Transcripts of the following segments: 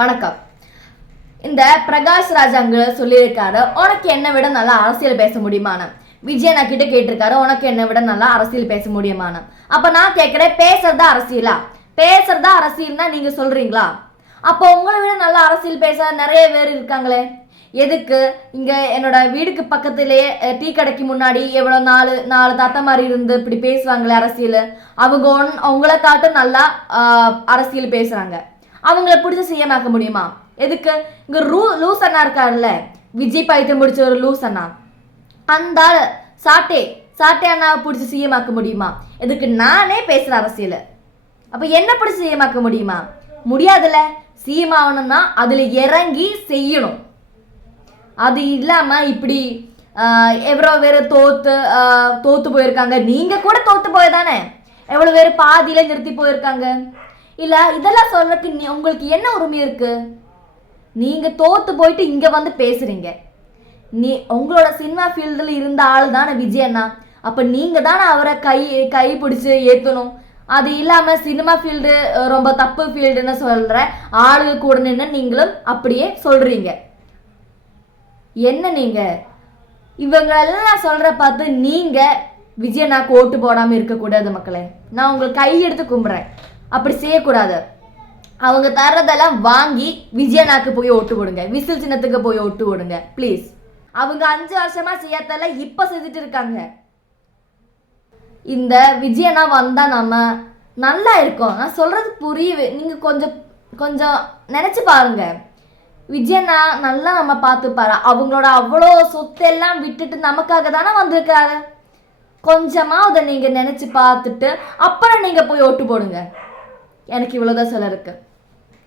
வணக்கம். இந்த பிரகாஷ் ராஜ் அங்க சொல்லியிருக்காரு, உனக்கு என்ன விட நல்லா அரசியல் பேச முடியுமான. விஜய் நான் கிட்ட கேட்டிருக்காரு, உனக்கு என்ன விட நல்லா அரசியல் பேச முடியுமான. அப்ப நான் கேட்கிறேன், பேசுறதா அரசியலா? பேசுறதா அரசியல்னா நீங்க சொல்றீங்களா? அப்போ உங்களை விட நல்லா அரசியல் பேச நிறைய பேர் இருக்காங்களே. எதுக்கு இங்க என்னோட வீடுக்கு பக்கத்திலேயே டீ கடைக்கு முன்னாடி எவ்வளவு நாலு தாத்தா மாதிரி இருந்து இப்படி பேசுவாங்களே அரசியல். அவங்க அவங்கள காட்டும் நல்லா அரசியல் பேசுறாங்க. அவங்கள பிடிச்ச சிஎம் ஆக்க முடியுமா? எதுக்கு இங்க லூஸ் அண்ணா இருக்காருல்ல, விஜய் பைத்தியம் முடிச்ச ஒரு லூஸ் அண்ணா, அந்த சாட்டே அண்ணாவை பிடிச்சி சிஎம் ஆக்க முடியுமா? எதுக்கு நானே பேசுற அரசியல். அப்ப என்ன பிடிச்சி சிஎம் ஆக்க முடியுமா? முடியாதுல்ல. சிஎம் ஆகணும்னா அதுல இறங்கி செய்யணும். அது இல்லாம இப்படி எவ்வளவு பேர் தோத்து போயிருக்காங்க. நீங்க கூட தோத்து போயதானே. எவ்வளவு பேர் பாதியில நிறுத்தி போயிருக்காங்க. இல்ல இதெல்லாம் சொல்றதுக்கு உங்களுக்கு என்ன உரிமை இருக்கு? நீங்க தோத்து போயிட்டு இங்க வந்து பேசுறீங்க. உங்களோட சினிமா ஃபீல்டில் இருந்த ஆள் தானே விஜய் அண்ணா. அப்ப நீங்க தானே அவரை கை பிடிச்சு ஏத்தணும். அது இல்லாம சினிமா ஃபீல்டு ரொம்ப தப்பு ஃபீல்டுன்னு சொல்ற ஆளுங்க கூட நின்று நீங்களும் அப்படியே சொல்றீங்க. என்ன நீங்க இவங்களெல்லாம் சொல்ற பார்த்து நீங்க விஜய் அண்ணாக்கு ஓட்டு போடாம இருக்கக்கூடாது மக்களே. நான் உங்களுக்கு கையெடுத்து கும்புறேன். அப்படி செய்யக்கூடாது. அவங்க தர்றதெல்லாம் வாங்கி விஜய் அண்ணாக்கு போய் ஓட்டு போடுங்க. விசில் சின்னத்துக்கு போய் ஓட்டு போடுங்க ப்ளீஸ். அவங்க 5 வருஷமா செய்யாதெல்லாம் இப்ப செஞ்சுட்டு இருக்காங்க. இந்த விஜய் அண்ணா வந்தா நம்ம நல்லா இருக்கோம். நான் சொல்றது புரியுது. நீங்க கொஞ்சம் நினைச்சு பாருங்க. விஜய் அண்ணா நல்லா நம்ம பார்த்துப்பாரு. அவங்களோட அவ்வளோ சொத்தெல்லாம் விட்டுட்டு நமக்காக தானே வந்திருக்காரு. கொஞ்சமா அதை நீங்க நினைச்சு பார்த்துட்டு அப்புறம் நீங்க போய் ஓட்டு போடுங்க. எனக்கு இவ்வளவுதான் சொல்ல இருக்கு.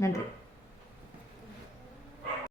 நன்றி.